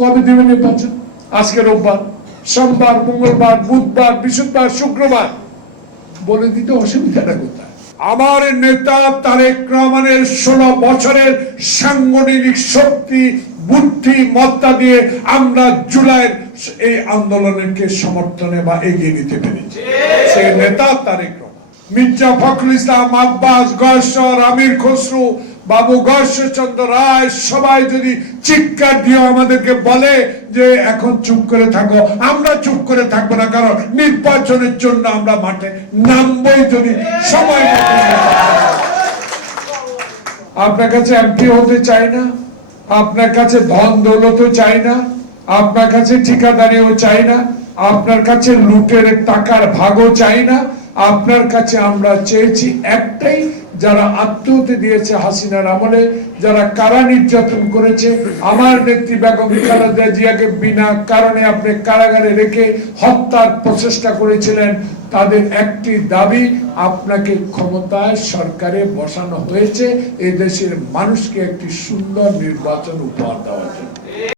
কবে দেবেন নির্বাচন? আজকে রোববার, সোমবার, মঙ্গলবার, বুধবার, বৃহস্পতিবার, শুক্রবার, বলে দিতে অসুবিধাটা কোথায়? আমার নেতা তারেক রহমানের 16 বছরের সাংগঠনিক শক্তি, বুদ্ধিমত্তা দিয়ে আমরা জুলাইয়ের এই আন্দোলনকে সমর্থনে বা এগিয়ে নিতে পেরেছি। সে নেতা তারেক রহমান। মির্জা ফখরুল ইসলাম, আব্বাস গয়েশ্বর, আমির খসরু, বাবু গয়েশ্বরচন্দ্র রায় সবাই যদি চিৎকার দিয়ে আমাদেরকে বলে যে এখন চুপ করে থাকো, আমরা চুপ করে থাকবো না, কারণ নির্বাচনের জন্য আমরা মাঠে নামবই। যদি সময় আপনার কাছে এমপি হতে চাই না, আপনার কাছে ধন দৌলতও চাই না, আপনার কাছে ঠিকাদারিও চাই না, আপনার কাছে লুটের টাকার ভাগও চাই না। আপনার কাছে আমরা চেয়েছি একটাই, যারা আত্মহত্যা দিয়েছে হাসিনার আমলে, যারা কারা নির্যাতন করেছে, আমার নেত্রী বেগম খালেদা জিয়াকে বিনা কারণে আপনি কারাগারে রেখে হত্যার প্রচেষ্টা করেছিলেন, তাদের একটি দাবি, আপনাকে ক্ষমতায় সরকারে বসানো হয়েছে এই দেশের মানুষকে একটি সুন্দর নির্বাচন উপহার দেওয়ার জন্য।